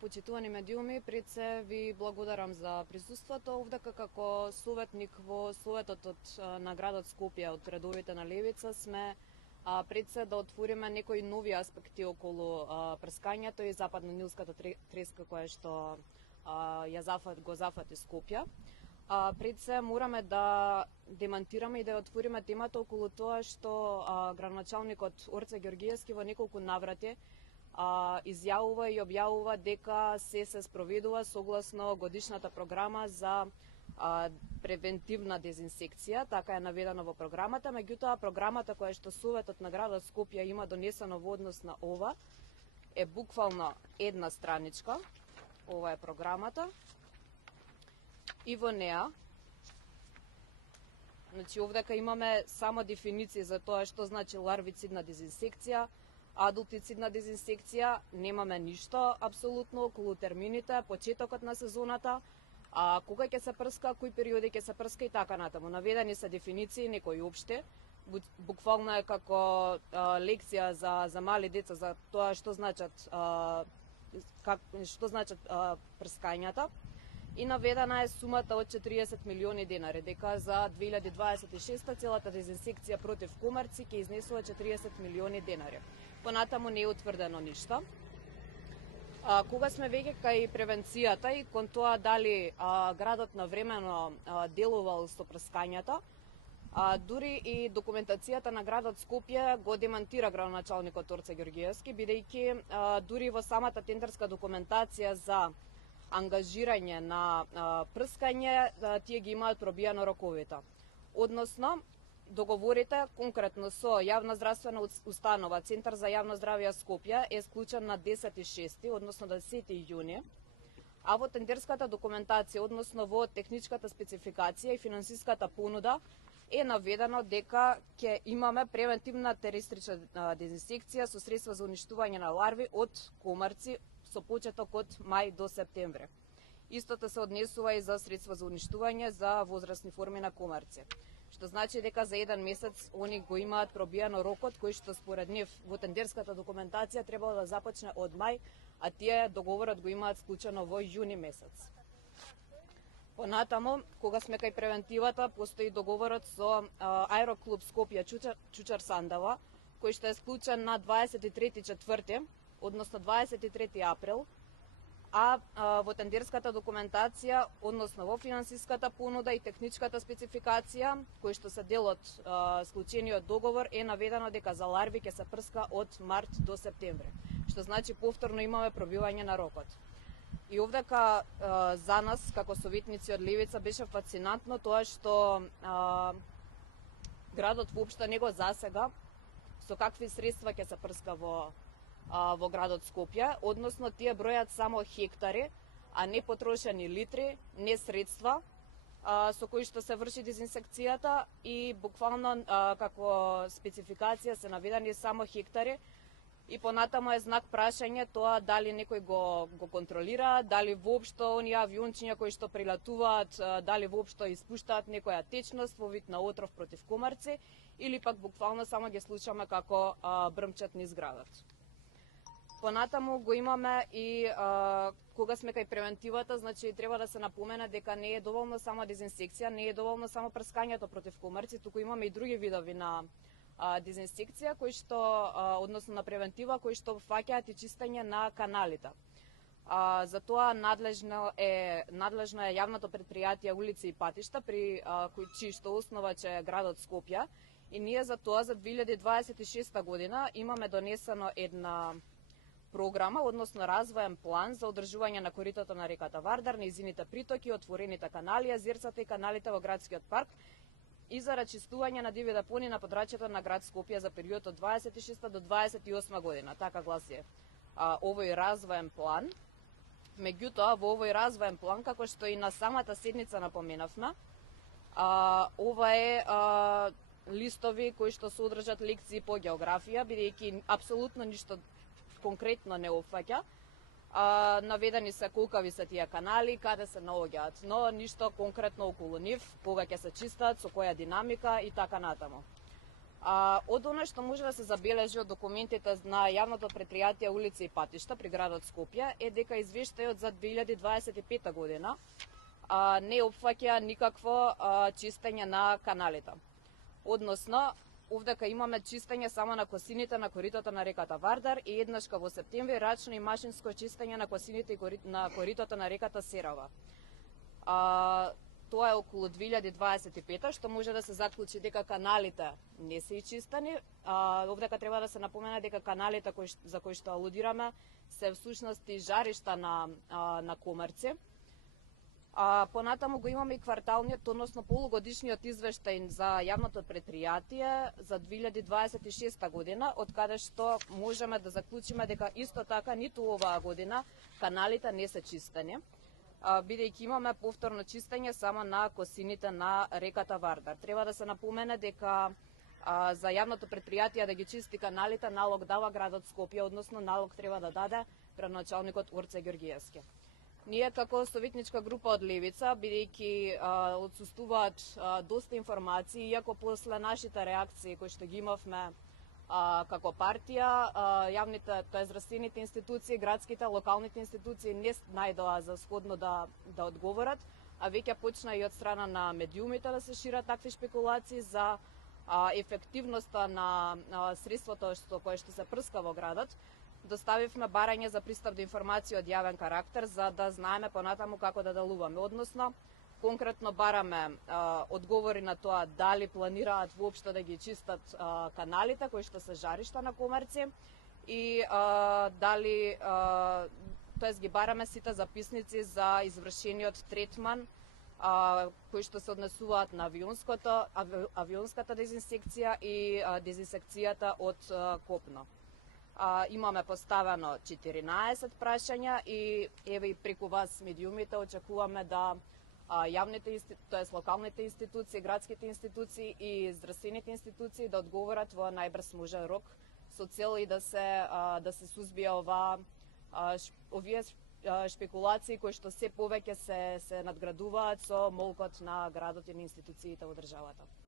Почитувани медиуми, пред се ви благодарам за присуството овдека како советник во Советот на градот Скопје од редовите на Левица сме пред се да отвориме некои нови аспекти околу прскањето и западно-нилската треска која што го зафати Скопје. Пред се мораме да демантираме и да отвориме темата околу тоа што градоначалникот Орце Ѓоргиевски во неколку наврати изјавува и објавува дека се спроведува согласно годишната програма за превентивна дезинсекција, така е наведено во програмата, меѓутоа програмата која што Советот на градот Скопје има донесено во однос на ова е буквално една страничка. Ова е програмата. И во неа, значи овдека имаме само дефиниции за тоа што значи ларвицидна дезинсекција, адултицидна дезинсекција, немаме ништо апсолутно околу термините, почетокот на сезоната, кога ќе се прска, кои периоди ќе се прска и така натаму. Наведени се дефиниции, некои општи, буквално е како лекција за мали деца за тоа што значат прскањата. И наведена е сумата од 40 милиони денари, дека за 2026 целата дезинсекција против комарци ќе изнесува 40 милиони денари. Понатаму не е утврдено ништо. Кога сме веќе кај превенцијата и кон тоа дали градот навремено делувал со прскањата, дури и документацијата на градот Скопје го демантира градоначалникот Орце Ѓоргиевски, бидејќи дури во самата тендерска документација за ангажирање на прскање, тие ги имаат пробијано роковите. Односно, договорите конкретно со јавна здравствена установа Центар за јавно здравје Скопје е склучен на 10.6, односно 10 јуни, а во тендерската документација, односно во техничката спецификација и финансиската понуда е наведено дека ќе имаме превентивна теристична дезинсекција со средства за уништување на ларви од комарци со почеток од мај до септември. Истото се однесува и за средства за уништување за возрастни форми на комарци. Што значи дека за еден месец они го имаат пробијано рокот кој што според нив во тендерската документација требало да започне од мај, а тие договорот го имаат склучено во јуни месец. Понатаму, кога сме кај превентивата, постои договорот со Аероклуб Скопје Чучар Сандава, кој што е склучен на 23.4, односно 23 април, а во тендерската документација, односно во финансиската понуда и техничката спецификација, кој што се дел од склучениот договор, е наведено дека за ларви ќе се прска од март до септември, што значи повторно имаме пробивање на рокот. И овдека за нас, како советници од Левица, беше фасцинантно тоа што градот воопшто не го засега со какви средства ќе се прска во градот Скопје, односно тие бројат само хектари, а не потрошени литри, не средства со кои што се врши дезинсекцијата и буквално како спецификација се наведени само хектари и понатаму е знак прашање тоа дали некој го контролира, дали воопшто оние авиончиња кои што прилетуваат, дали воопшто испуштаат некоја течност во вид на отров против комарци или пак буквално само ги слушаме како брмчат низ градот. Понатаму го имаме и кога сме кај превентивата, значи треба да се напомене дека не е доволно само дезинсекција, не е доволно само прскањето против комарци, туку имаме и други видови на дезинсекција кои што односно на превентива кои што фаќаат и чистење на каналите. За тоа надлежно е јавното предпријатие Улици и патишта при чии што основач е градот Скопје и ние за тоа за 2026 година имаме донесено една програма, односно развоен план за одржување на коритото на реката Вардар, нејзините притоки, отворените канали, езерцата и каналите во градскиот парк и за рачистување на диви депони на подрачјето на град Скопје за период од 26 до 28 година. Така гласи овој развоен план. Меѓутоа, во овој развоен план, како што и на самата седница напоменавме, ова е листови кои што содржат лекции по географија, бидејќи апсолутно ништо конкретно не опфаќа. Наведени се колкави се тие канали, каде се наоѓаат, но ништо конкретно околу нив, кога ќе се чистат, со која динамика и така натаму. Од оно што може да се забележи од документите на јавното претпријатие улици и патишта при градот Скопје е дека извештајот за 2025 година не опфаќа никакво чистење на каналите. Односно, овдека имаме чистење само на косините на коритото на реката Вардар и еднашка во септември рачно и машинско чистење на косините на коритото на реката Серова. Тоа е околу 2025, што може да се заклучи дека каналите не се ичистени. Овдека треба да се напомене дека каналите за кои што алудираме се всушност и жаришта на комерци. Понатаму го имаме и кварталниот, односно полугодишниот извештај за јавното претпријатие за 2026 година, од каде што можеме да заклучиме дека исто така ниту оваа година каналите не се чистени, бидејќи имаме повторно чистење само на косините на реката Вардар. Треба да се напомене дека за јавното претпријатие да ги чисти каналите налог дава градот Скопје, односно налог треба да даде градоначалникот Орце Ѓорѓиевски. Ние како советничка група од Левица, бидејќи отсуствуваат доста информации, иако после нашите реакции кои што ги имавме како партија, јавните, здравствените институции, градските, локалните институции не најдоа за сходно да одговорат, а веќе почна и од страна на медиумите да се шират такви шпекулации за ефективноста на средството кое што се прска во градот. Доставивме барање за пристап до информации од јавен карактер за да знаеме понатаму како да делуваме. Односно, конкретно бараме одговори на тоа дали планираат воопшто да ги чистат каналите кои што се жаришта на комерци и дали ги бараме сите записници за извршениот третман кои што се однесуваат на авионската дезинсекција и дезинсекцијата од копно. Имаме поставено 14 прашања и еве и преку вас медиумите очекуваме да јавните, локалните институции, градските институции и здравствените институции да одговорат во најбрз можен рок со цел и да се сузбие овие шпекулации кои што се повеќе се надградуваат со молкот на градот и на институциите во државата.